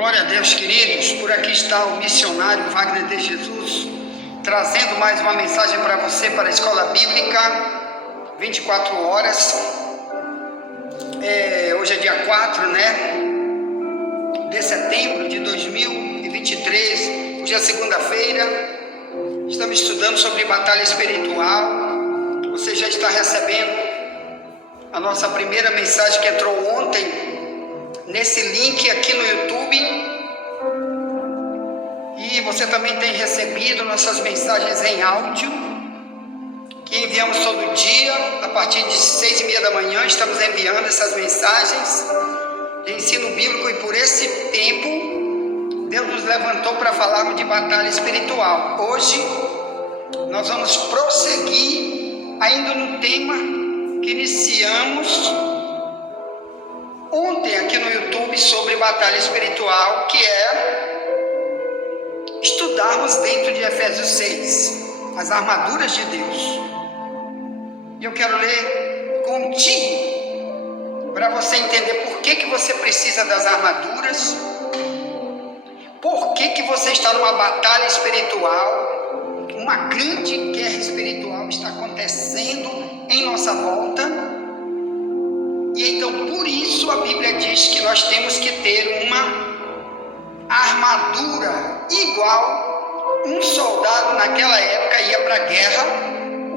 Glória a Deus, queridos. Por aqui está o missionário Wagner de Jesus, trazendo mais uma mensagem para você, para a Escola Bíblica 24 horas. Hoje é dia 4, de setembro de 2023. Hoje é segunda-feira. Estamos estudando sobre batalha espiritual. Você já está recebendo a nossa primeira mensagem que entrou ontem nesse link aqui no YouTube, e você também tem recebido nossas mensagens em áudio que enviamos todo dia a partir de 6h30 da manhã. Estamos enviando essas mensagens de ensino bíblico, e por esse tempo Deus nos levantou para falarmos de batalha espiritual. Hoje nós vamos prosseguir ainda no tema que iniciamos ontem aqui no YouTube sobre batalha espiritual, que é estudarmos dentro de Efésios 6, as armaduras de Deus. E eu quero ler contigo, para você entender por que você precisa das armaduras, por que você está numa batalha espiritual, uma grande guerra espiritual está acontecendo em nossa volta. E então, por isso, a Bíblia diz que nós temos que ter uma armadura igual. Um soldado naquela época ia para a guerra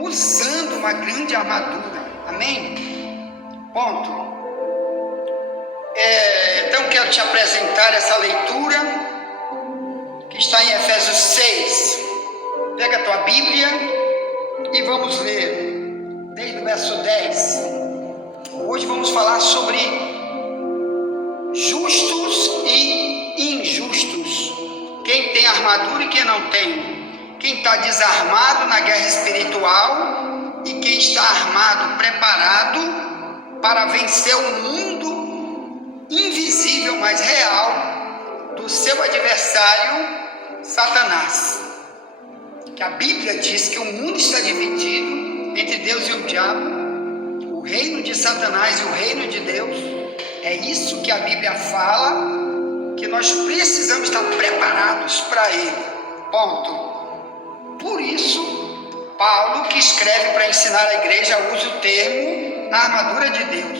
usando uma grande armadura. Amém? Ponto. Então, quero te apresentar essa leitura que está em Efésios 6. Pega a tua Bíblia e vamos ler desde o verso 10. Hoje vamos falar sobre justos e injustos. Quem tem armadura e quem não tem. Quem está desarmado na guerra espiritual e quem está armado, preparado para vencer o mundo invisível, mas real, do seu adversário, Satanás. Que a Bíblia diz que o mundo está dividido entre Deus e o diabo, o reino de Satanás e o reino de Deus. É isso que a Bíblia fala, que nós precisamos estar preparados para ele. Ponto. Por isso, Paulo, que escreve para ensinar a igreja, usa o termo a armadura de Deus,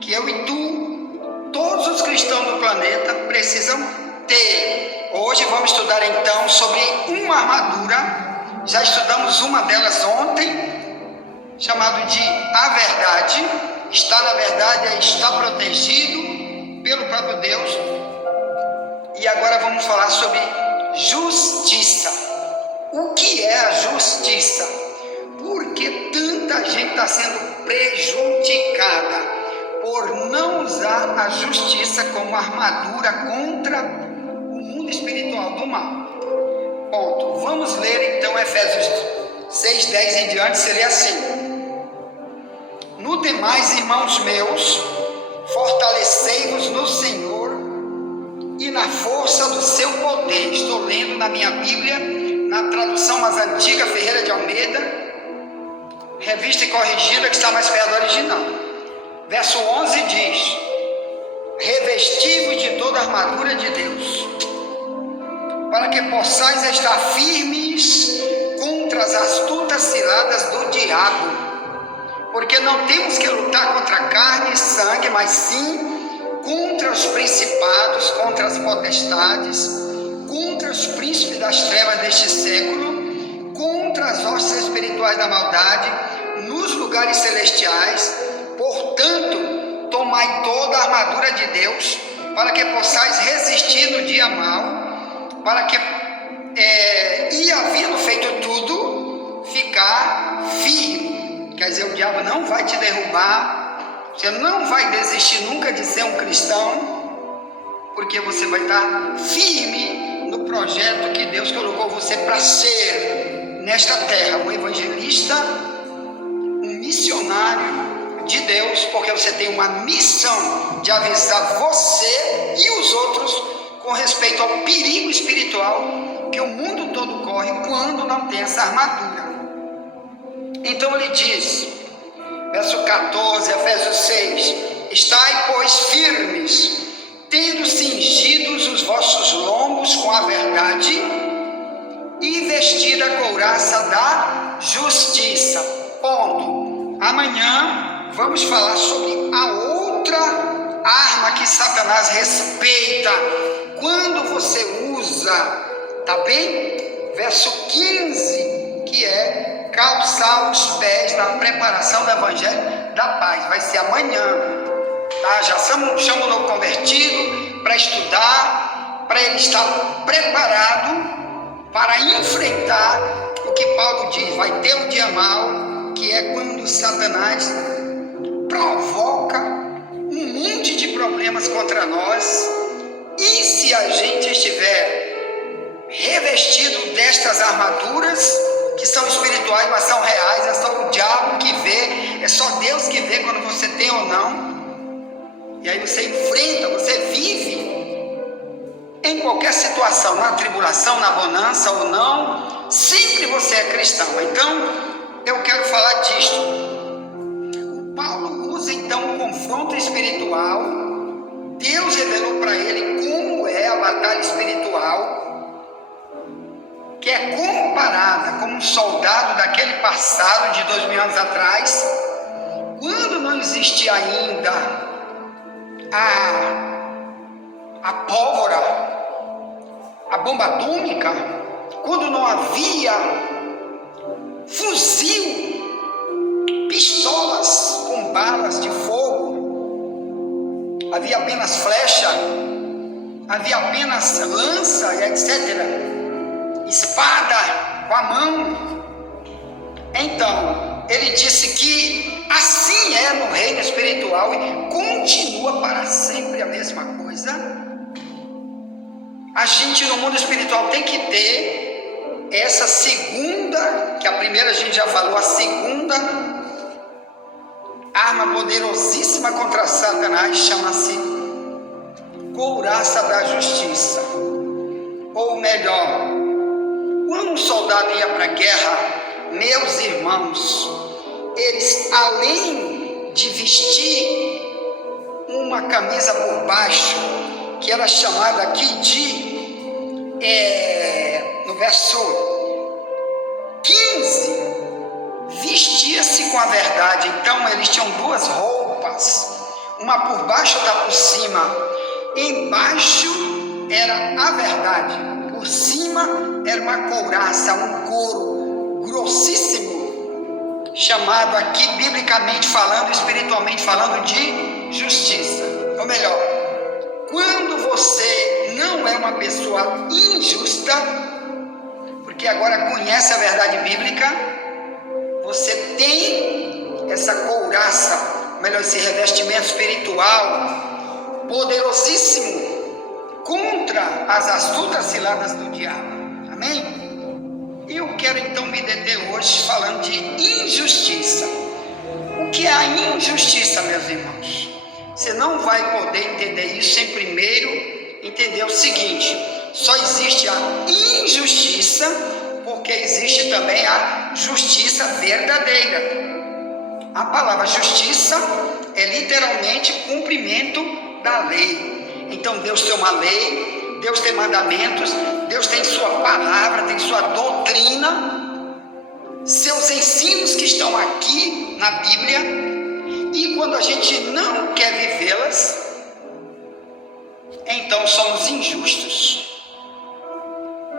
que eu e tu, todos os cristãos do planeta, precisam ter. Hoje vamos estudar então sobre uma armadura. Já estudamos uma delas ontem, chamado de a verdade. Está na verdade, está protegido pelo próprio Deus. E agora vamos falar sobre justiça. O que é a justiça? Por que tanta gente está sendo prejudicada por não usar a justiça como armadura contra o mundo espiritual do mal? Ponto. Vamos ler então Efésios 6, 10 em diante. Seria assim: no demais, irmãos meus, fortalecei-vos no Senhor e na força do seu poder. Estou lendo na minha Bíblia, na tradução mais antiga, Ferreira de Almeida, revista e corrigida, que está mais perto do original. Verso 11 diz: revesti-vos de toda a armadura de Deus, para que possais estar firmes contra as astutas ciladas do diabo. Porque não temos que lutar contra carne e sangue, mas sim contra os principados, contra as potestades, contra os príncipes das trevas deste século, contra as hostes espirituais da maldade nos lugares celestiais. Portanto, tomai toda a armadura de Deus, para que possais resistir no dia mau, para que, e havendo feito tudo, ficar firme. Quer dizer, o diabo não vai te derrubar, você não vai desistir nunca de ser um cristão, porque você vai estar firme no projeto que Deus colocou você para ser nesta terra, um evangelista, um missionário de Deus, porque você tem uma missão de avisar você e os outros com respeito ao perigo espiritual que o mundo todo corre quando não tem essa armadura. Então ele diz, verso 14, Efésios 6: estai, pois, firmes, tendo cingidos os vossos a verdade e vestir a couraça da justiça. Ponto. Amanhã vamos falar sobre a outra arma que Satanás respeita quando você usa, tá bem? Verso 15, que é calçar os pés na preparação do evangelho da paz. Vai ser amanhã, tá? Já chama o novo convertido para estudar, para ele estar preparado para enfrentar o que Paulo diz. Vai ter um dia mau, que é quando Satanás provoca um monte de problemas contra nós, e se a gente estiver revestido destas armaduras, que são espirituais, mas são reais, é só o diabo que vê, é só Deus que vê quando você tem ou não, e aí você enfrenta, você vive em qualquer situação, na tribulação, na bonança ou não, sempre você é cristão. Então, eu quero falar disto. Paulo usa então um confronto espiritual. Deus revelou para ele como é a batalha espiritual, que é comparada com um soldado daquele passado de 2000 anos atrás, quando não existia ainda a pólvora, a bomba atômica, quando não havia fuzil, pistolas com balas de fogo, havia apenas flecha, havia apenas lança e etc., espada com a mão. Então, ele disse que assim é no reino espiritual e continua para sempre a mesma coisa. A gente no mundo espiritual tem que ter essa segunda, que a primeira a gente já falou, a segunda arma poderosíssima contra Satanás, chama-se couraça da justiça. Ou melhor, quando um soldado ia para a guerra, meus irmãos, eles, além de vestir uma camisa por baixo, que era chamada aqui de, no verso 15, vestia-se com a verdade. Então eles tinham duas roupas, uma por baixo, outra por cima. Embaixo era a verdade, por cima era uma couraça, um couro grossíssimo, chamado aqui, biblicamente falando, espiritualmente falando, de justiça. Ou melhor, quando você não é uma pessoa injusta, porque agora conhece a verdade bíblica, você tem essa couraça, melhor, esse revestimento espiritual poderosíssimo contra as astutas ciladas do diabo. Amém? Eu quero então me deter hoje falando de injustiça. O que é a injustiça, meus irmãos? Você não vai poder entender isso sem primeiro entender o seguinte: só existe a injustiça porque existe também a justiça verdadeira. A palavra justiça é literalmente cumprimento da lei. Então Deus tem uma lei, Deus tem mandamentos, Deus tem sua palavra, tem sua doutrina, seus ensinos que estão aqui na Bíblia. E quando a gente não quer vivê-las, então somos injustos.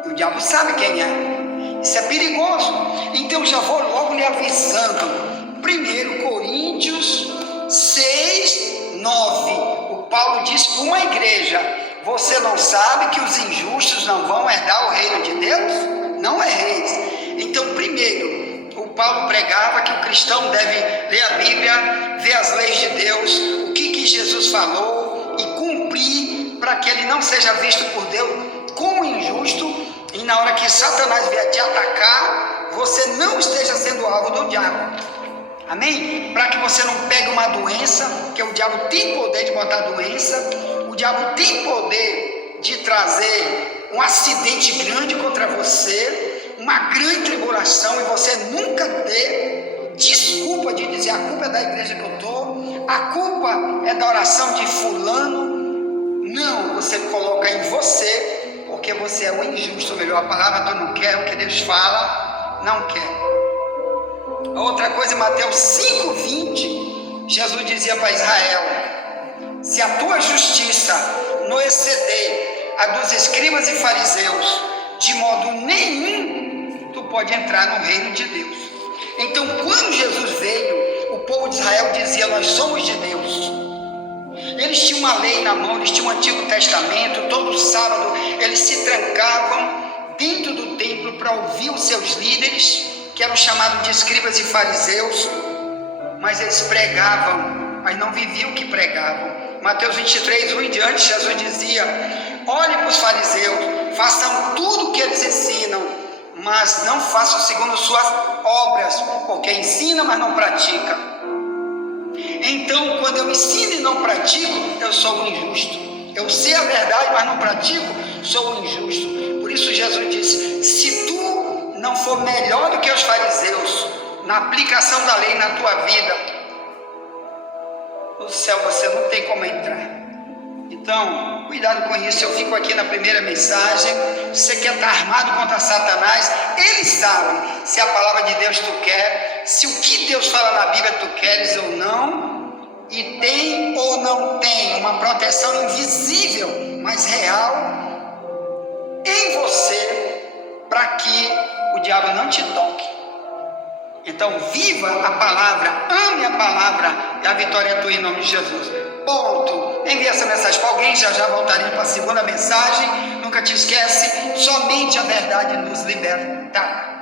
E o diabo sabe quem é. Isso é perigoso. Então já vou logo lhe avisando. 1 Coríntios 6, 9. O Paulo diz para uma igreja: você não sabe que os injustos não vão herdar o reino de Deus? Não erreis. Então, primeiro, o Paulo pregava que o cristão deve ler a Bíblia, ver as leis de Deus, o que Jesus falou e cumprir, para que ele não seja visto por Deus como injusto, e na hora que Satanás vier te atacar, você não esteja sendo alvo do diabo. Amém? Para que você não pegue uma doença, que o diabo tem poder de botar doença, o diabo tem poder de trazer um acidente grande contra você, uma grande tribulação, e você nunca ter desculpa de dizer: a culpa é da igreja que eu estou, a culpa é da oração de fulano. Não, você coloca em você, porque você é o injusto, ou melhor, a palavra tu não quer, o que Deus fala, não quer. Outra coisa, em Mateus 5,20, Jesus dizia para Israel: se a tua justiça não exceder a dos escribas e fariseus, de modo nenhum tu pode entrar no reino de Deus. Então, quando Jesus veio, o povo de Israel dizia: nós somos de Deus. Eles tinham uma lei na mão, eles tinham o Antigo Testamento. Todo sábado eles se trancavam dentro do templo para ouvir os seus líderes, que eram chamados de escribas e fariseus, mas eles pregavam, mas não viviam o que pregavam. Mateus 23, 1 em diante, Jesus dizia: olhe para os fariseus, façam tudo o que eles ensinam, mas não façam segundo suas obras, porque ensina, mas não pratica. Então, quando eu ensino e não pratico, eu sou um injusto. Eu sei a verdade, mas não pratico, sou um injusto. Por isso Jesus disse: se tu não for melhor do que os fariseus na aplicação da lei na tua vida, no céu você não tem como entrar. Então, cuidado com isso. Eu fico aqui na primeira mensagem. Você quer estar armado contra Satanás? Ele sabe se a palavra de Deus tu quer, se o que Deus fala na Bíblia tu queres ou não, e tem ou não tem uma proteção invisível, mas real, em você, para que o diabo não te toque. Então, viva a palavra, ame a palavra, e a vitória é tua em nome de Jesus. Ponto. Envie essa mensagem para alguém, já voltarei para a segunda mensagem. Nunca te esquece, somente a verdade nos libertará.